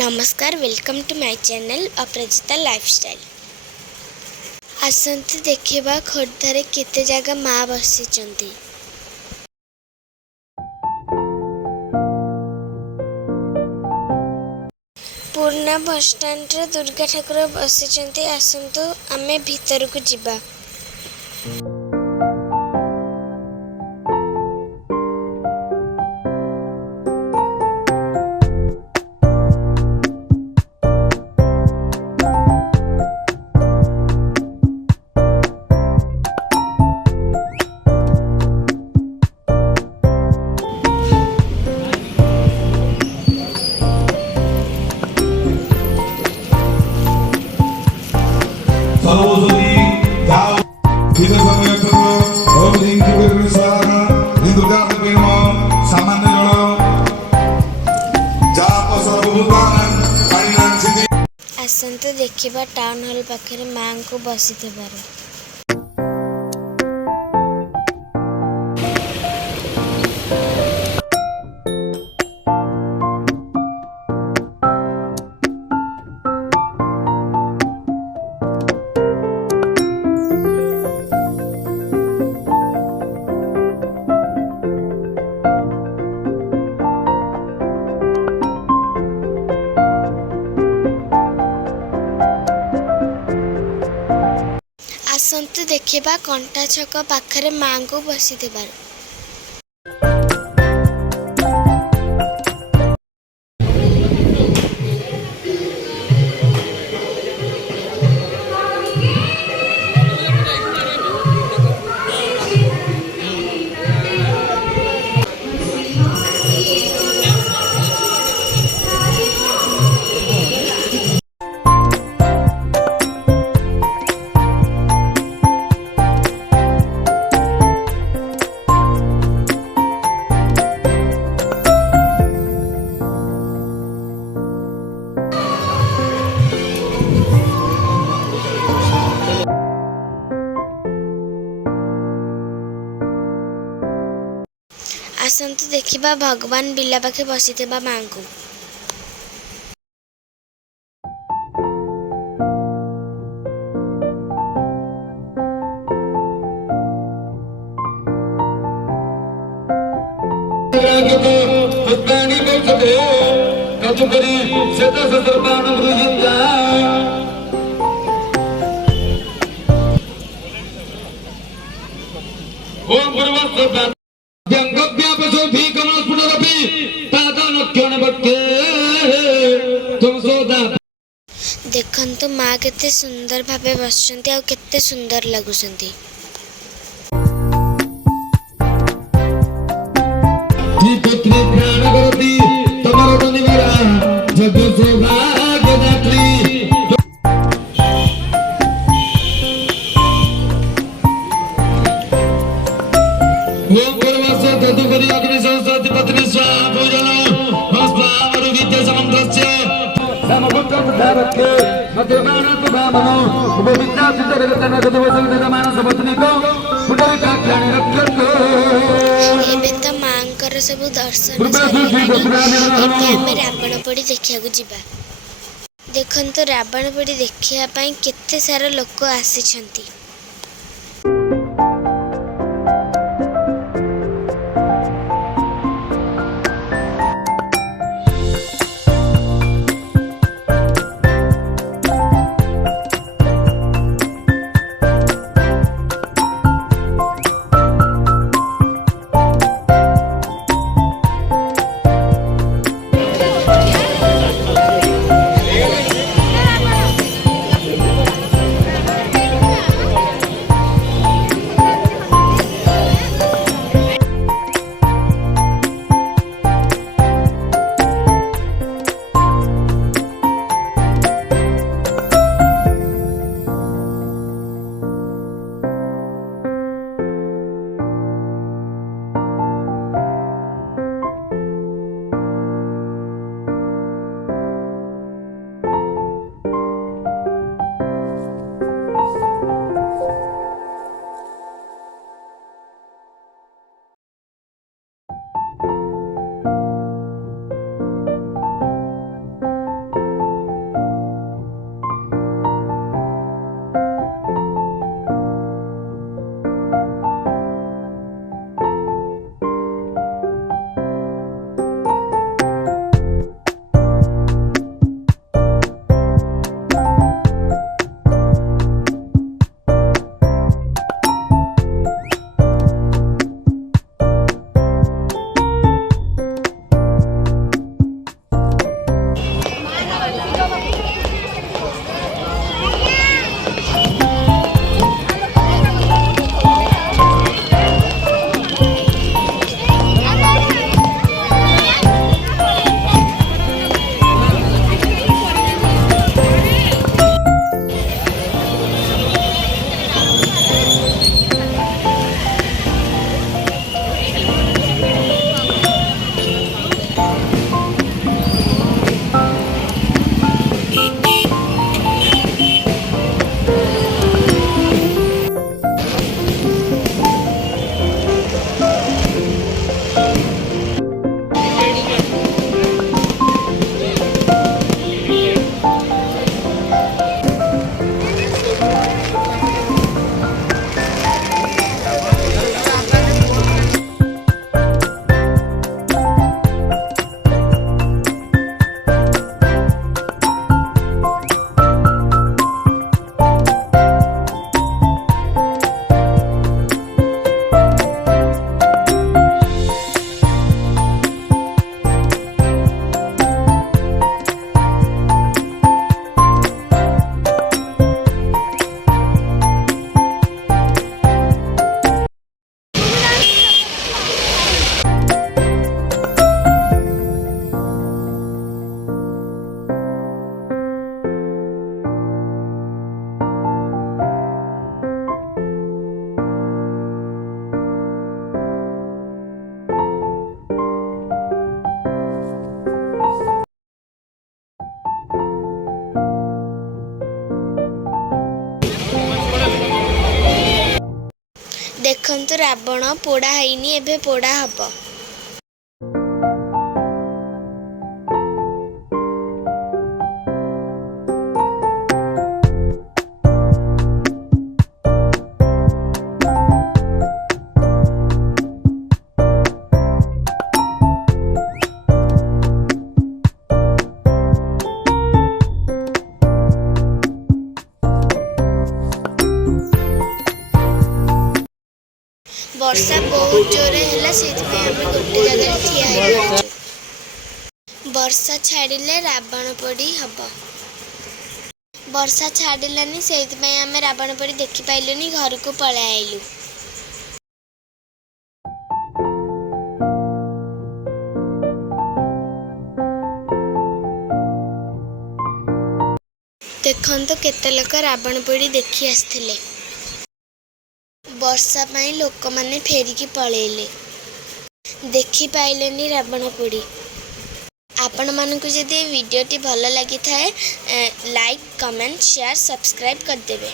नमस्कार, welcome to my channel Aparajita lifestyle. आसंती देखिबा खोर्धारे केते जगह माँ बसिचंती। पूर्णा बस स्टैंड रे दुर्गा ठाकुर बसिचंती। आसंतु आमे भीतर को जिबा। आसंतु देखिबा टाउन हॉल पाखरे माँ को बसिथिबार। आसंतु देखिबा कंटा छक पाखरे माँ को बसिथिबार। आसंतु देखिबा भगवान बिला पाखे बसिथिबा माँ को। देखंतु माँ केते सुंदर भावे बसचंती और केते सुंदर लगुचंती। सब दर्शन आमे रावण पोड़ी देखिया जिबा। देखंतु रावण पोड़ी देखिया पई केते सारा लोक आसीछंती। ଦେଖନ୍ତୁ ରାବଣ ପୋଡ଼ା ହେଇନି, ଏବେ ପୋଡ଼ା ହବ। ବର୍ଷା ବହୁତ ଜୋରେ ହେଲା, ସେଇଥିପାଇଁ ଆମେ ଗୋଟେ ଜାଗାରେ ଠିଆ ହେଇଯାଇଛୁ। ବର୍ଷା ଛାଡ଼ିଲେ ରାବଣ ପୋଡ଼ି ହବ। ବର୍ଷା ଛାଡ଼ିଲାନି, ସେଇଥିପାଇଁ ଆମେ ରାବଣ ପୋଡ଼ି ଦେଖିପାଇଲୁନି, ଘରକୁ ପଳାଇ ଆଇଲୁ। ଦେଖନ୍ତୁ କେତେ ଲୋକ ରାବଣ ପୋଡ଼ି ଦେଖି ଆସିଥିଲେ। ବର୍ଷା ପାଇଁ ଲୋକମାନେ ଫେରିକି ପଳେଇଲେ, ଦେଖିପାଇଲେନି ରାବଣ ପୋଡ଼ି। ଆପଣମାନଙ୍କୁ ଯଦି ଏ ଭିଡ଼ିଓଟି ଭଲ ଲାଗିଥାଏ, ଲାଇକ୍, କମେଣ୍ଟ, ସେୟାର, ସବସ୍କ୍ରାଇବ୍ କରିଦେବେ।